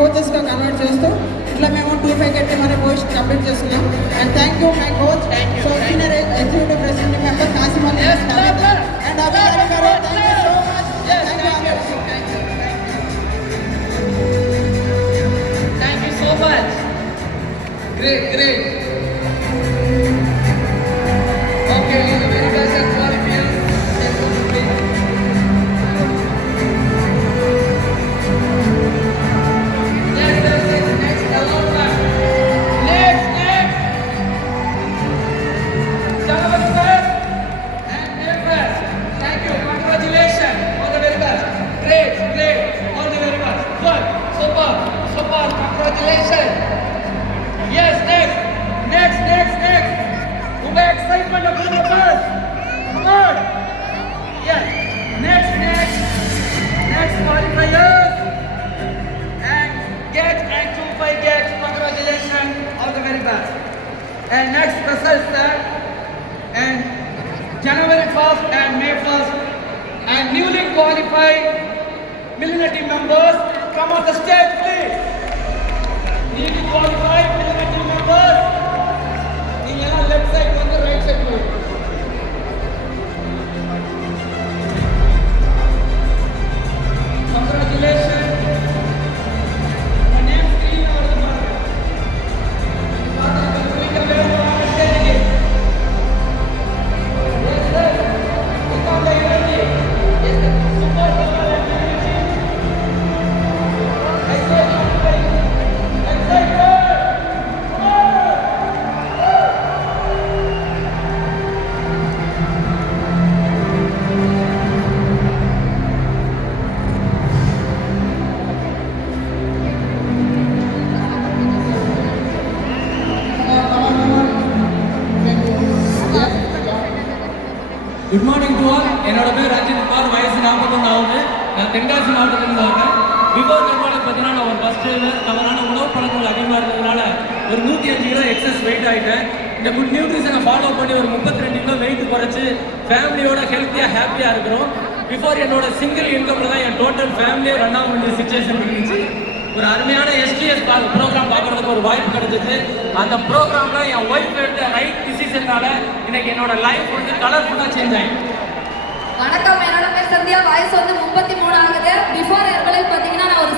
కోచెస్గా కన్వర్ట్ చేస్తూ ఇట్లా మేము 25 కట్టి మన పొజిషన్ కంప్లీట్ చేస్తున్నాం. And thank you my coach, so senior executive president member Kasim Ali and అభిగారి garu. Thank you so much. Thank you so much. Great, great. Okay, the very best at qualifiers. And next result sir, and January 1st and May 1st and newly qualified Millennium team members come on the stage please. Newly qualified Millennium team members, you are left side on the right side please. Congratulations. Good morning to all. என்னோட பேர் ரஞ்சித் குமார், வயசு 41 ஆகுது. நான் தென்காசி மாவட்டத்திலிருந்து வரேன். பிஃபோர் கர்மாவில் பார்த்தீங்கன்னா நான் ஒரு ஃபஸ்ட் ட்ரைவர். தவறான உணவு பழக்கங்கள் அதிகமாக இருந்ததுனால ஒரு 105 கிலோ எக்ஸஸ் வெயிட் ஆகிட்டேன். இந்த குட் நியூட்ரிஷனை ஃபாலோ பண்ணி ஒரு 32 கிலோ வெயிட் குறைச்சி ஃபேமிலியோட ஹெல்த்தியாக ஹாப்பியாக இருக்கிறோம். பிஃபோர் என்னோட சிங்கிள் இன்கமில் தான் என் டோட்டல் ஃபேமிலியே ரன் ஆக வேண்டிய சுச்சுவேஷன் இருந்துச்சு. ஒரு அருமையான எஸ்டிஎஸ் ப்ரோக்ராம் பார்க்குறதுக்கு ஒரு வாய்ப்பு கிடைச்சிச்சு. அந்த ப்ரோக்ராமில் என் ஒய்ஃப் எடுத்த ரைட் டிசிஷனால இன்னைக்கு என்னோட லைஃப் வந்து கலர்ஃபுல்லாக சேஞ்ச் ஆகிடும். வணக்கம், என்னோட பேர் சந்தியா, வயசு வந்து 33 ஆகுது. பிஃபோர் ஹெர்பலைஃப் பார்த்தீங்கன்னா நான் ஒரு